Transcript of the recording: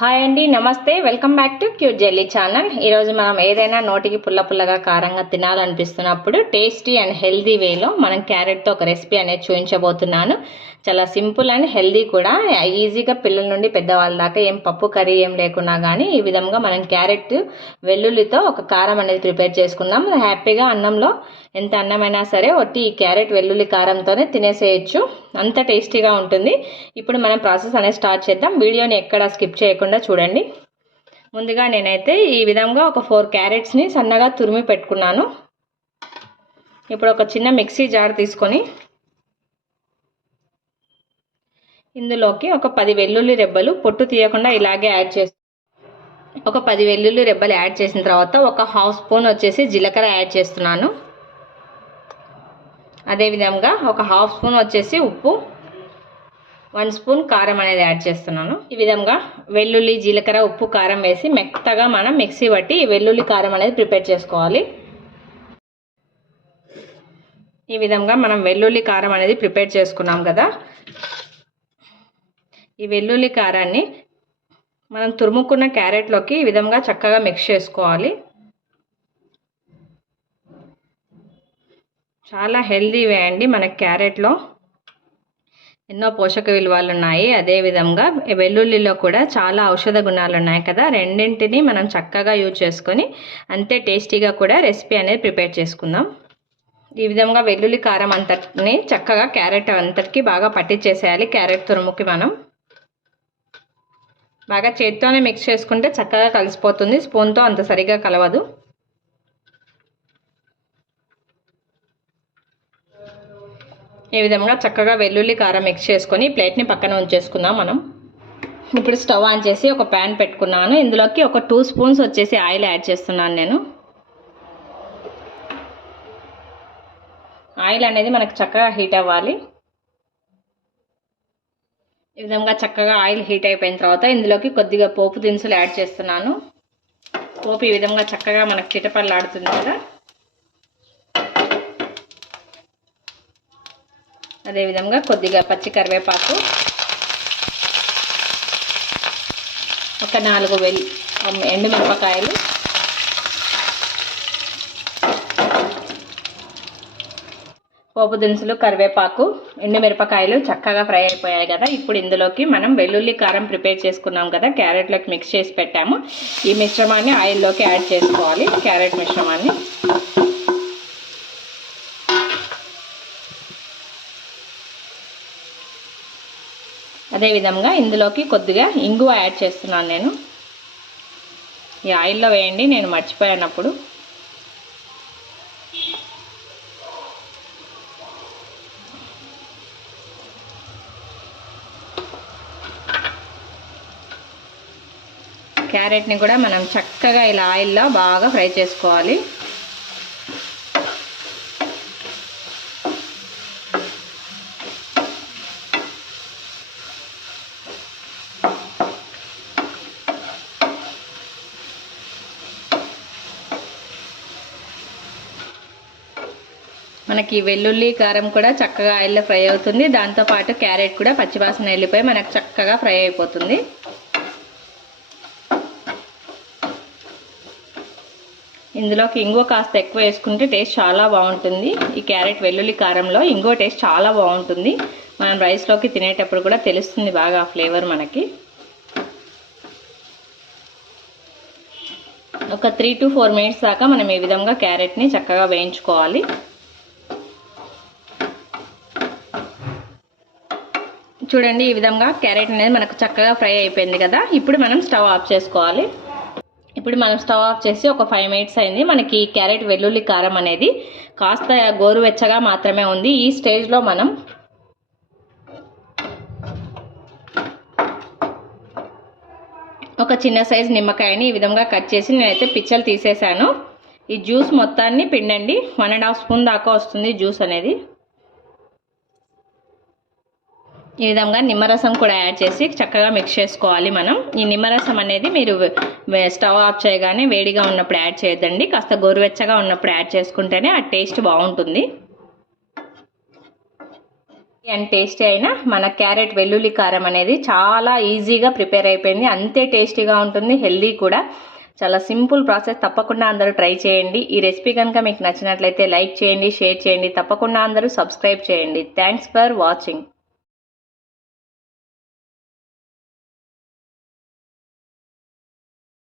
Hi అండి, నమస్తే. Welcome back to cute jelly channel. ఈరోజు మనం ఏదైనా నోటికి పుల్ల పుల్లగా కారంగా తినాలనిపిస్తున్నప్పుడు టేస్టీ అండ్ హెల్దీ వేలో మనం క్యారెట్తో ఒక రెసిపీ అనేది చూపించబోతున్నాను. చాలా సింపుల్ అండ్ హెల్దీ కూడా. ఈజీగా పిల్లల నుండి పెద్దవాళ్ళ దాకా ఏం పప్పు కర్రీ ఏం లేకున్నా కానీ ఈ విధంగా మనం క్యారెట్ వెల్లుల్లితో ఒక కారం అనేది ప్రిపేర్ చేసుకుందాం. హ్యాపీగా అన్నంలో ఎంత అన్నమైనా సరే ఒట్టి ఈ క్యారెట్ వెల్లుల్లి కారంతోనే తినేసేయచ్చు. అంత టేస్టీగా ఉంటుంది. ఇప్పుడు మనం ప్రాసెస్ అనేది స్టార్ట్ చేద్దాం. వీడియోని ఎక్కడ స్కిప్ చేయకుండా చూడండి. ముందుగా నేనైతే ఈ విధంగా ఒక 4 క్యారెట్స్ని సన్నగా తురిమి పెట్టుకున్నాను. ఇప్పుడు ఒక చిన్న మిక్సీ జార్ తీసుకొని ఇందులోకి ఒక 10 వెల్లుల్లి రెబ్బలు పొట్టు తీయకుండా ఇలాగే యాడ్ చేసి ఒక 10 వెల్లుల్లి రెబ్బలు యాడ్ చేసిన తర్వాత ఒక 1/2 స్పూన్ వచ్చేసి జీలకర్ర యాడ్ చేస్తున్నాను. అదేవిధంగా ఒక 1/2 స్పూన్ వచ్చేసి ఉప్పు, 1 స్పూన్ కారం అనేది యాడ్ చేస్తున్నాను. ఈ విధంగా వెల్లుల్లి, జీలకర్ర, ఉప్పు, కారం వేసి మెత్తగా మనం మిక్సీ పట్టి వెల్లుల్లి కారం అనేది ప్రిపేర్ చేసుకోవాలి. ఈ విధంగా మనం వెల్లుల్లి కారం అనేది ప్రిపేర్ చేసుకున్నాం కదా. ఈ వెల్లుల్లి కారాన్ని మనం తురుముకున్న క్యారెట్లోకి ఈ విధంగా చక్కగా మిక్స్ చేసుకోవాలి. చాలా హెల్దీ వే అండి. మన క్యారెట్లో ఎన్నో పోషక విలువలు ఉన్నాయి. అదేవిధంగా వెల్లుల్లిలో కూడా చాలా ఔషధ గుణాలు ఉన్నాయి కదా. రెండింటిని మనం చక్కగా యూజ్ చేసుకొని అంతే టేస్టీగా కూడా రెసిపీ అనేది ప్రిపేర్ చేసుకుందాం. ఈ విధంగా వెల్లుల్లి కారం అంతటిని చక్కగా క్యారెట్ అంతటికి బాగా పట్టించేసేయాలి. క్యారెట్ తురుముకి మనం బాగా చేత్తోనే మిక్స్ చేసుకుంటే చక్కగా కలిసిపోతుంది. స్పూన్తో అంత సరిగా కలవదు. ఈ విధంగా చక్కగా వెల్లుల్లి కారం మిక్స్ చేసుకొని ప్లేట్ని పక్కన ఉంచేసుకుందాం మనం. ఇప్పుడు స్టవ్ ఆన్ చేసి ఒక ప్యాన్ పెట్టుకున్నాను. ఇందులోకి ఒక 2 స్పూన్స్ వచ్చేసి ఆయిల్ యాడ్ చేస్తున్నాను నేను. ఆయిల్ అనేది మనకు చక్కగా హీట్ అవ్వాలి. ఈ విధంగా చక్కగా ఆయిల్ హీట్ అయిపోయిన తర్వాత ఇందులోకి కొద్దిగా పోపు దినుసులు యాడ్ చేస్తున్నాను. పోపు ఈ విధంగా చక్కగా మనకు చిటపల్లాడుతుంది కదా. అదేవిధంగా కొద్దిగా పచ్చి కరివేపాకు, ఒక 4 ఎండుమిరపకాయలు, పోపు దినుసులు, కరివేపాకు, ఎండుమిరపకాయలు చక్కగా ఫ్రై అయిపోయాయి కదా. ఇప్పుడు ఇందులోకి మనం వెల్లుల్లి కారం ప్రిపేర్ చేసుకున్నాం కదా, క్యారెట్లోకి మిక్స్ చేసి పెట్టాము. ఈ మిశ్రమాన్ని ఆయిల్లోకి యాడ్ చేసుకోవాలి. క్యారెట్ మిశ్రమాన్ని అదేవిధంగా ఇందులోకి కొద్దిగా ఇంగువ యాడ్ చేస్తున్నాను నేను. ఈ ఆయిల్లో వేయండి, నేను మర్చిపోయానప్పుడు. క్యారెట్ని కూడా మనం చక్కగా ఇలా ఆయిల్లో బాగా ఫ్రై చేసుకోవాలి. మనకి వెల్లుల్లి కారం కూడా చక్కగా ఆయిల్లో ఫ్రై అవుతుంది. దాంతోపాటు క్యారెట్ కూడా పచ్చివాసన వెళ్ళిపోయి మనకు చక్కగా ఫ్రై అయిపోతుంది. ఇందులోకి ఇంగువ కాస్త ఎక్కువ వేసుకుంటే టేస్ట్ చాలా బాగుంటుంది. ఈ క్యారెట్ వెల్లుల్లి కారంలో ఇంగువ టేస్ట్ చాలా బాగుంటుంది. మనం రైస్లోకి తినేటప్పుడు కూడా తెలుస్తుంది బాగా ఆ ఫ్లేవర్ మనకి. ఒక 3 to 4 మినిట్స్ దాకా మనం ఈ విధంగా క్యారెట్ని చక్కగా వేయించుకోవాలి. చూడండి, ఈ విధంగా క్యారెట్ అనేది మనకు చక్కగా ఫ్రై అయిపోయింది కదా. ఇప్పుడు మనం స్టవ్ ఆఫ్ చేసుకోవాలి. ఇప్పుడు మనం స్టవ్ ఆఫ్ చేసి ఒక 5 మినిట్స్ అయింది. మనకి క్యారెట్ వెల్లుల్లి కారం అనేది కాస్త గోరువెచ్చగా మాత్రమే ఉంది. ఈ స్టేజ్లో మనం ఒక చిన్న సైజు నిమ్మకాయని ఈ విధంగా కట్ చేసి నేనైతే పిచ్చలు తీసేసాను. ఈ జ్యూస్ మొత్తాన్ని పిండండి. 1.5 స్పూన్ దాకా వస్తుంది జ్యూస్ అనేది. ఈ విధంగా నిమ్మరసం కూడా యాడ్ చేసి చక్కగా మిక్స్ చేసుకోవాలి మనం. ఈ నిమ్మరసం అనేది మీరు స్టవ్ ఆఫ్ చేయగానే వేడిగా ఉన్నప్పుడు యాడ్ చేయొద్దండి. కాస్త గోరువెచ్చగా ఉన్నప్పుడు యాడ్ చేసుకుంటేనే ఆ టేస్ట్ బాగుంటుంది. అండ్ టేస్టీ అయినా మన క్యారెట్ వెల్లుల్లి కారం అనేది చాలా ఈజీగా ప్రిపేర్ అయిపోయింది. అంతే టేస్టీగా ఉంటుంది, హెల్దీ కూడా. చాలా సింపుల్ ప్రాసెస్. తప్పకుండా అందరూ ట్రై చేయండి. ఈ రెసిపీ కనుక మీకు నచ్చినట్లయితే లైక్ చేయండి, షేర్ చేయండి. తప్పకుండా అందరూ సబ్స్క్రైబ్ చేయండి. Thanks for watching.